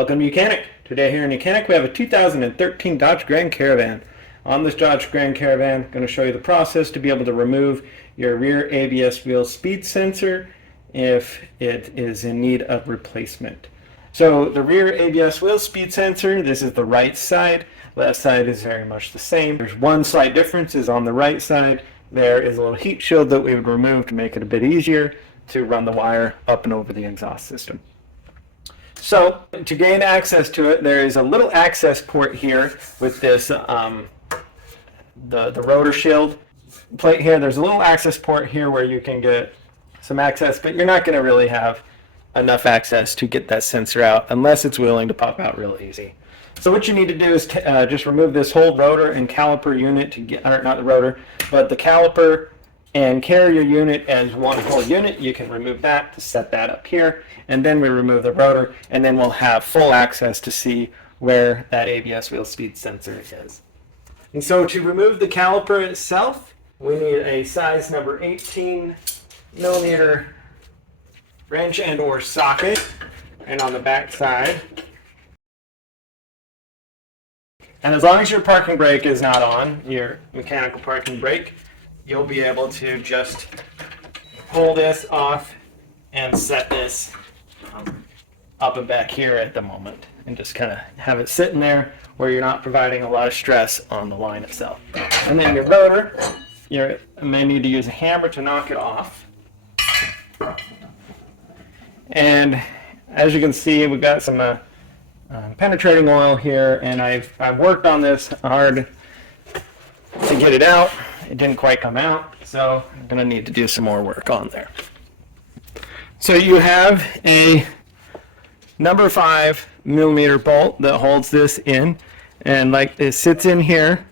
Welcome to YOUCANIC. Today here in YOUCANIC we have a 2013 Dodge Grand Caravan. On this Dodge Grand Caravan, I'm going to show you the process to be able to remove your rear ABS wheel speed sensor if it is in need of replacement. So the rear ABS wheel speed sensor, this is the right side. Left side is very much the same. There's one slight difference is on the right side. There is a little heat shield that we would remove to make it a bit easier to run the wire up and over the exhaust system. So to gain access to it, there is a little access port here with this, the rotor shield plate here. There's a little access port here where you can get some access, but you're not going to really have enough access to get that sensor out unless it's willing to pop out real easy. So what you need to do is just remove this whole rotor and caliper unit to get, or not the rotor, but the caliper and carrier unit as one whole unit. You can remove that to set that up here, and then we remove the rotor, and then we'll have full access to see where that ABS wheel speed sensor is. And so to remove the caliper itself, we need a size number 18 millimeter wrench and or socket, and on the back side. And as long as your parking brake is not on, your mechanical parking brake, you'll be able to just pull this off and set this up and back here at the moment, and just kind of have it sitting there where you're not providing a lot of stress on the line itself. And then your rotor, you may need to use a hammer to knock it off. And as you can see, we've got some penetrating oil here, and I've worked on this hard to get it out. It didn't quite come out, so I'm going to need to do some more work on there. So you have a number 5 millimeter bolt that holds this in, and like it sits in here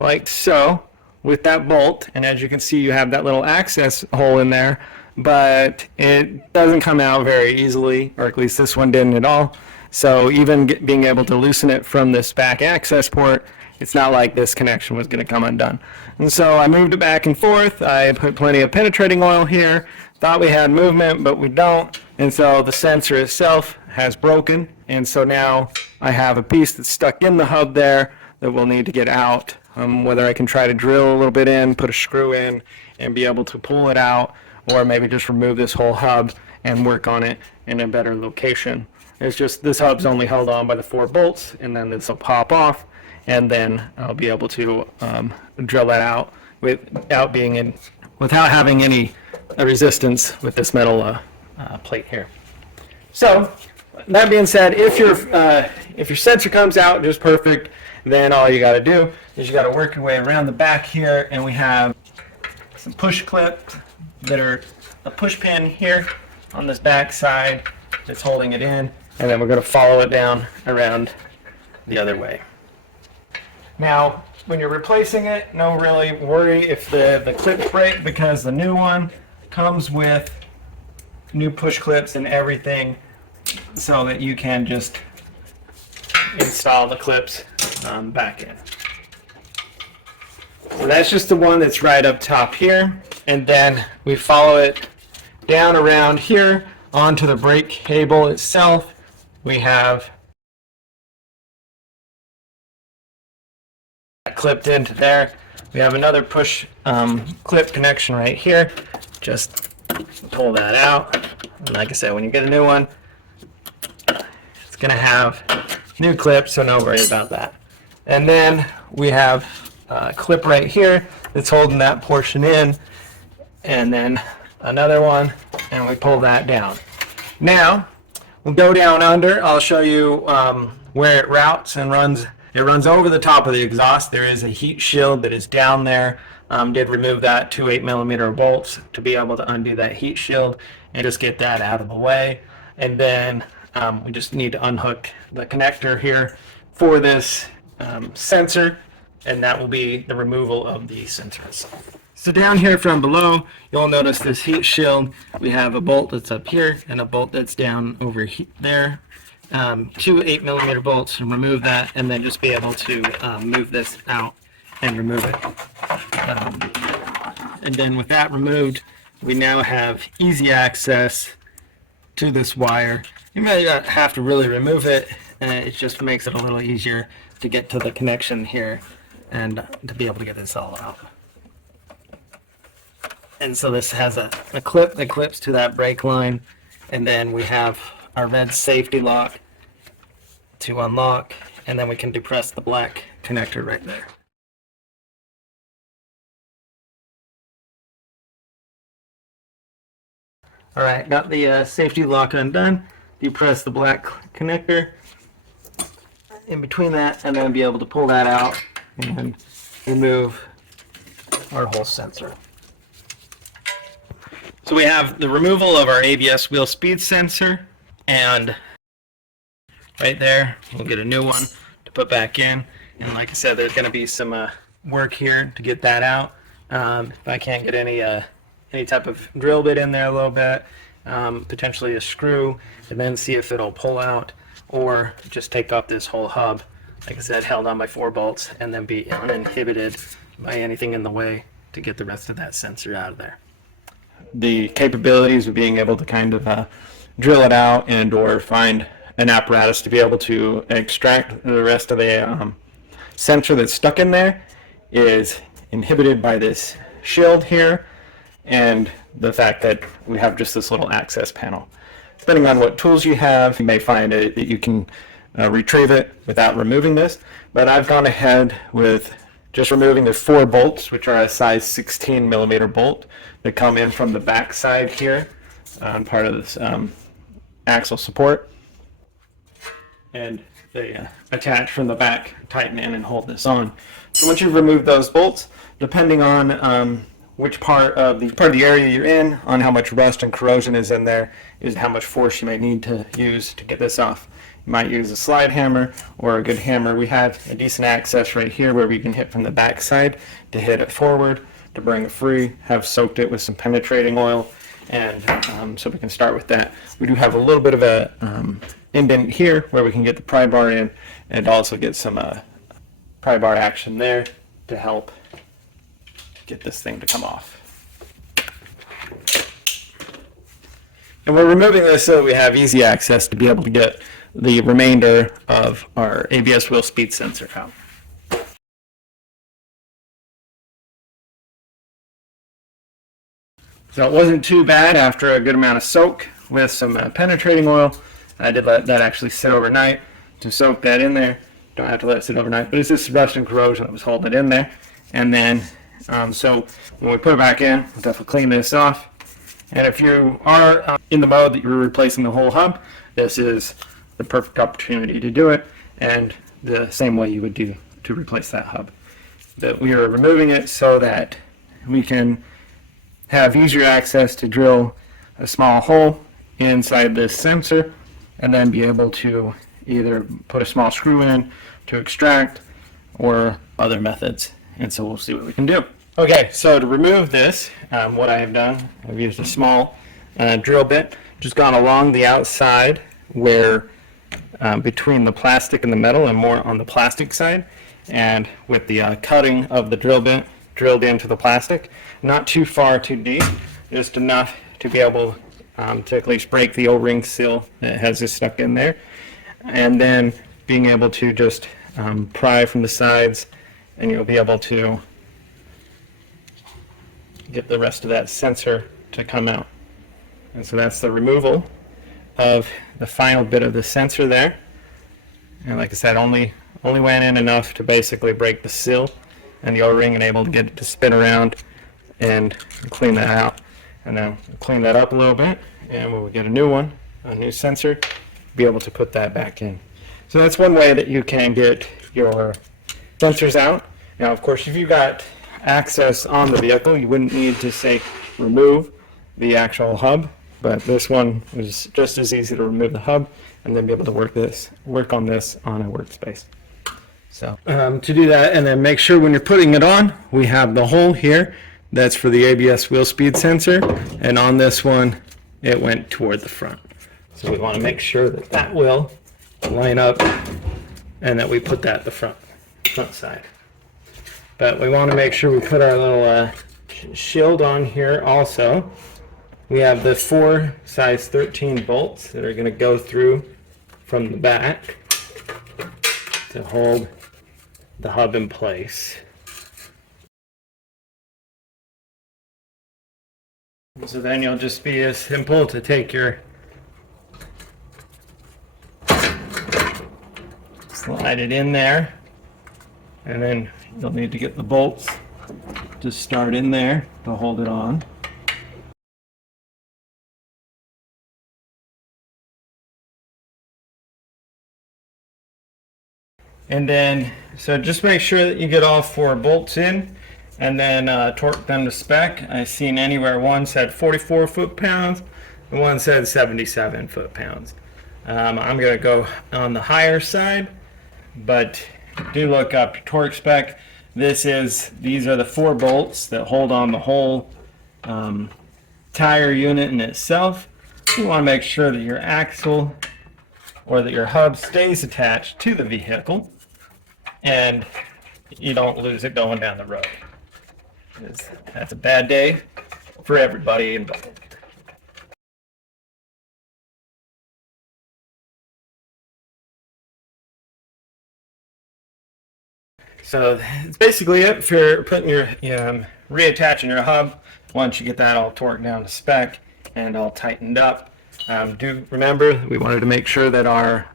like so with that bolt, and as you can see you have that little access hole in there, but it doesn't come out very easily, or at least this one didn't at all. So even being able to loosen it from this back access port, it's not like this connection was going to come undone. And so I moved it back and forth. I put plenty of penetrating oil here. Thought we had movement, but we don't. And so the sensor itself has broken. And so now I have a piece that's stuck in the hub there that we'll need to get out. Whether I can try to drill a little bit in, put a screw in, and be able to pull it out, or maybe just remove this whole hub and work on it in a better location. It's just this hub's only held on by the 4 bolts, and then this will pop off, and then I'll be able to drill that out without having any resistance with this metal plate here. So that being said, if your sensor comes out just perfect, then all you got to do is you got to work your way around the back here, and we have some push clips that are a push pin here on this back side that's holding it in, and then we're going to follow it down around the other way. Now, when you're replacing it, no really worry if the clips break, because the new one comes with new push clips and everything, so that you can just install the clips back in. So that's just the one that's right up top here, and then we follow it down around here onto the brake cable itself. We have clipped into there. We have another push clip connection right here. Just pull that out. And like I said, when you get a new one, it's going to have new clips, so no worry about that. And then we have a clip right here that's holding that portion in, and then another one, and we pull that down. Now we'll go down under. I'll show you where it routes and runs. It runs over the top of the exhaust. There is a heat shield that is down there. Did remove that 2 8 millimeter bolts to be able to undo that heat shield and just get that out of the way. And then we just need to unhook the connector here for this sensor, and that will be the removal of the sensor itself. So down here from below, you'll notice this heat shield. We have a bolt that's up here and a bolt that's down over there. 2 8 millimeter bolts, and remove that, and then just be able to move this out and remove it. And then with that removed, we now have easy access to this wire. You may not have to really remove it, and it just makes it a little easier to get to the connection here and to be able to get this all out. And so this has a clip that clips to that brake line, and then we have our red safety lock to unlock, and then we can depress the black connector right there. All right, got the safety lock undone. Depress the black connector in between that, and then be able to pull that out and remove our whole sensor. So we have the removal of our ABS wheel speed sensor, and right there we'll get a new one to put back in. And like I said, there's going to be some work here to get that out. If I can't get any type of drill bit in there a little bit, potentially a screw, and then see if it'll pull out, or just take off this whole hub, like I said, held on by 4 bolts, and then be uninhibited by anything in the way to get the rest of that sensor out of there. The capabilities of being able to kind of drill it out and or find an apparatus to be able to extract the rest of the sensor that's stuck in there is inhibited by this shield here, and the fact that we have just this little access panel. Depending on what tools you have, you may find that you can retrieve it without removing this, but I've gone ahead with just removing the 4 bolts, which are a size 16 millimeter bolt that come in from the back side here on part of this axle support, and they attach from the back, tighten in and hold this on. So once you've removed those bolts, depending on which part of the area you're in, on how much rust and corrosion is in there, is how much force you may need to use to get this off. You might use a slide hammer or a good hammer. We have a decent access right here where we can hit from the back side to hit it forward to bring it free. Have soaked it with some penetrating oil, and so we can start with that. We do have a little bit of a indent here where we can get the pry bar in, and also get some pry bar action there to help get this thing to come off. And we're removing this so that we have easy access to be able to get the remainder of our ABS wheel speed sensor out. So it wasn't too bad after a good amount of soak with some penetrating oil. I did let that actually sit overnight to soak that in there. Don't have to let it sit overnight, but it's just rust and corrosion that was holding it in there. And then so when we put it back in, we'll definitely clean this off. And if you are in the mode that you're replacing the whole hub, this is the perfect opportunity to do it, and the same way you would do to replace that hub. That we are removing it so that we can have easier access to drill a small hole inside this sensor, and then be able to either put a small screw in to extract, or other methods. And so we'll see what we can do. Okay, so to remove this, what I have done, I've used a small drill bit, just gone along the outside where between the plastic and the metal, and more on the plastic side, and with the cutting of the drill bit drilled into the plastic, not too far too deep, just enough to be able to at least break the O-ring seal that has this stuck in there, and then being able to just pry from the sides, and you'll be able to get the rest of that sensor to come out. And so that's the removal of the final bit of the sensor there. And like I said, only went in enough to basically break the seal and the O-ring, and able to get it to spin around and clean that out. And then clean that up a little bit, and when we get a new one, a new sensor, be able to put that back in. So that's one way that you can get your sensors out. Now, of course, if you got access on the vehicle, you wouldn't need to, say, remove the actual hub, but this one was just as easy to remove the hub and then be able to work on this on a workspace. So to do that, and then make sure when you're putting it on, we have the hole here that's for the ABS wheel speed sensor, and on this one it went toward the front. So we want to make sure that that will line up and that we put that the front side. But we want to make sure we put our little shield on here also, we have the 4 size 13 bolts that are going to go through from the back to hold the hub in place. So then you'll just be as simple to take your slide it in there, and then you'll need to get the bolts to start in there to hold it on. And then, so just make sure that you get all 4 bolts in, and then torque them to spec. I've seen anywhere, one said 44 foot-pounds, and one said 77 foot-pounds. I'm going to go on the higher side, but do look up torque spec. These are the 4 bolts that hold on the whole tire unit in itself. You want to make sure that your axle or that your hub stays attached to the vehicle and you don't lose it going down the road. That's a bad day for everybody involved. So it's basically it for putting your reattaching your hub. Once you get that all torqued down to spec and all tightened up, do remember we wanted to make sure that our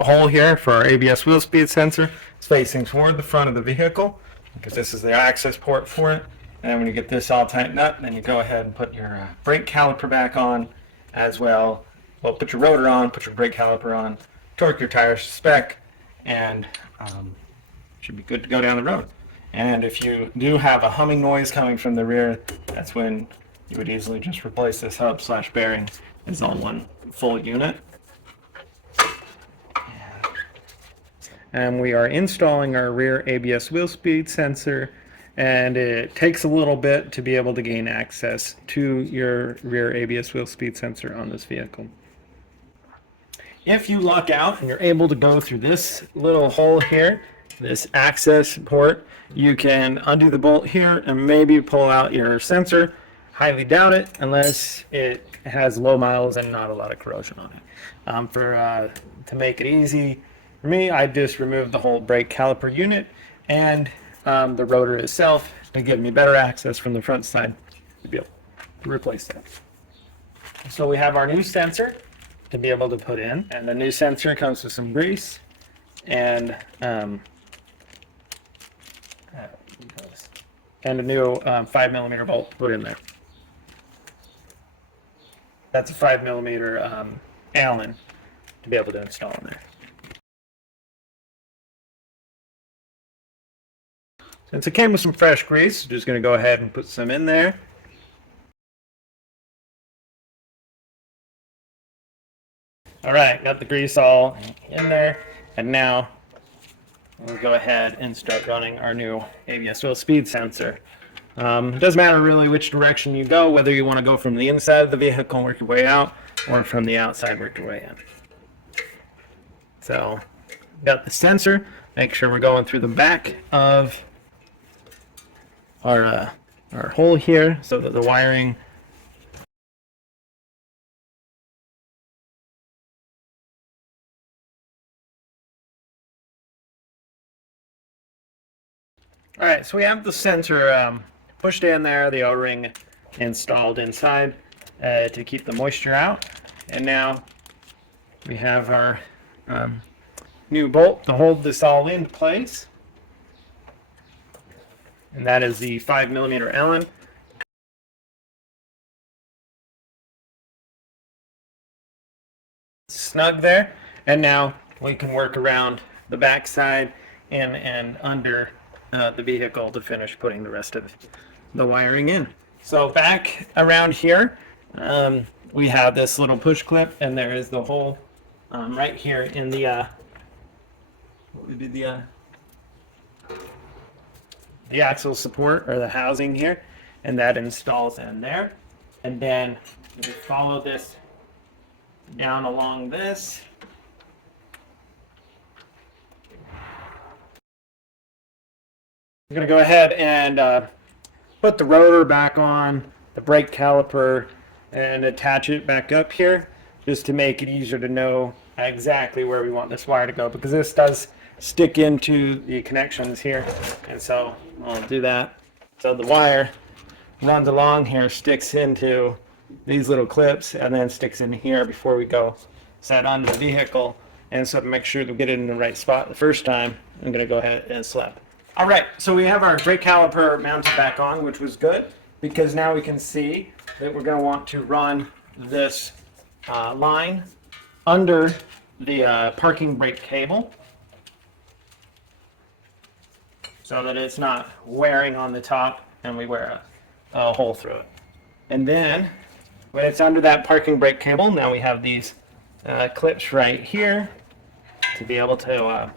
hole here for our ABS wheel speed sensor is facing toward the front of the vehicle, because this is the access port for it. And when you get this all tightened up, then you go ahead and put your brake caliper back on as well. Well, put your rotor on, put your brake caliper on, torque your tires to spec, and should be good to go down the road. And if you do have a humming noise coming from the rear, that's when you would easily just replace this hub / bearing as all one full unit. And we are installing our rear ABS wheel speed sensor, and it takes a little bit to be able to gain access to your rear ABS wheel speed sensor on this vehicle. If you luck out and you're able to go through this little hole here, this access port, you can undo the bolt here and maybe pull out your sensor. Highly doubt it unless it has low miles and not a lot of corrosion on it. To make it easy for me, I just removed the whole brake caliper unit and the rotor itself to give me better access from the front side to be able to replace that. So we have our new sensor to be able to put in, and the new sensor comes with some grease and a new 5mm bolt to put in there. That's a 5mm Allen to be able to install in there. Since it came with some fresh grease, I'm just going to go ahead and put some in there. All right, got the grease all in there, and now we'll go ahead and start running our new ABS wheel speed sensor. It doesn't matter really which direction you go, whether you want to go from the inside of the vehicle and work your way out, or from the outside work your way in. So, got the sensor. Make sure we're going through the back of our hole here, so that the wiring All right, so we have the sensor pushed in there, the O-ring installed inside to keep the moisture out. And now we have our new bolt to hold this all in place. And that is the 5mm Allen. Snug there. And now we can work around the back side and under the vehicle to finish putting the rest of the wiring in. So back around here, we have this little push clip, and there is the hole right here in the what would be the axle support, or the housing here, and that installs in there. And then you just follow this down along this. I'm going to go ahead and put the rotor back on the brake caliper and attach it back up here, just to make it easier to know exactly where we want this wire to go, because this does stick into the connections here. And so I'll do that. So the wire runs along here, sticks into these little clips, and then sticks in here before we go set on the vehicle. And so to make sure to get it in the right spot the first time, I'm going to go ahead and slap. All right, so we have our brake caliper mounted back on, which was good, because now we can see that we're going to want to run this line under the parking brake cable, so that it's not wearing on the top and we wear a hole through it. And then when it's under that parking brake cable, now we have these clips right here to be able to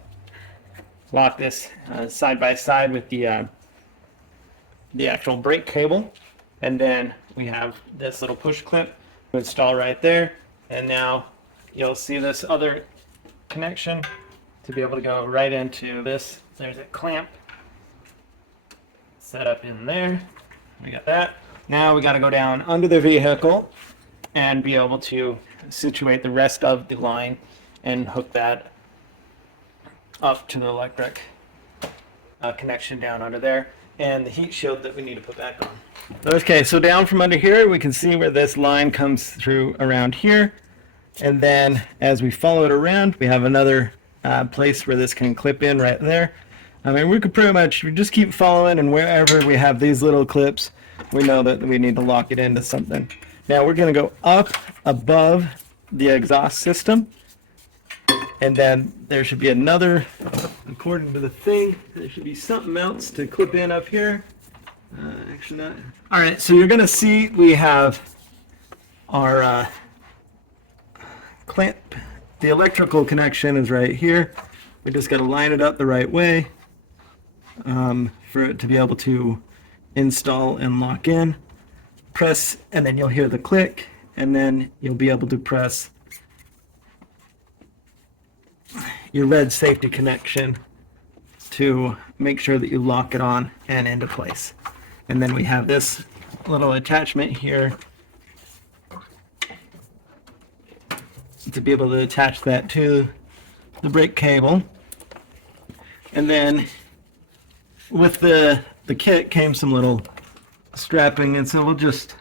lock this side by side with the actual brake cable. And then we have this little push clip to install right there. And now you'll see this other connection to be able to go right into this. There's a clamp set up in there. We got that. Now we got to go down under the vehicle and be able to situate the rest of the line and hook that up to the electric connection down under there, and the heat shield that we need to put back on. Okay, so down from under here we can see where this line comes through around here, and then as we follow it around we have another place where this can clip in right there. I mean, we could pretty much just keep following, and wherever we have these little clips, we know that we need to lock it into something. Now we're going to go up above the exhaust system, and then there should be another, according to the thing, there should be something else to clip in up here. Actually not. All right, so you're going to see we have our clamp. The electrical connection is right here. We just got to line it up the right way for it to be able to install and lock in. Press, and then you'll hear the click, and then you'll be able to press your red safety connection to make sure that you lock it on and into place. And then we have this little attachment here to be able to attach that to the brake cable. And then with the kit came some little strapping, and so we'll just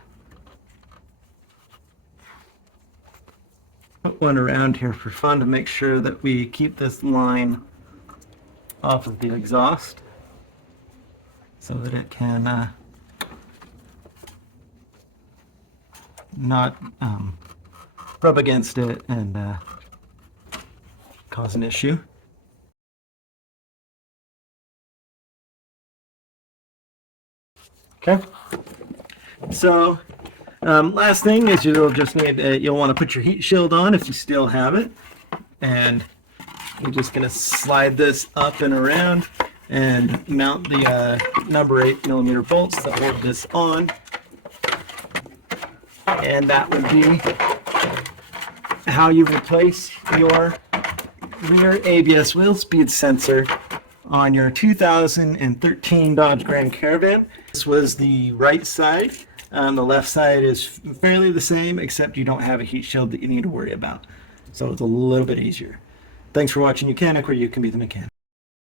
put one around here for fun to make sure that we keep this line off of the exhaust so that it can not rub against it and cause an issue. Okay, so last thing is you'll just need, you'll want to put your heat shield on if you still have it, and you're just going to slide this up and around and mount the number 8mm bolts that hold this on, and that would be how you replace your rear ABS wheel speed sensor on your 2013 Dodge Grand Caravan. This was the right side. The left side is fairly the same, except you don't have a heat shield that you need to worry about. So it's a little bit easier. Thanks for watching YOUCANIC, where you can be the mechanic.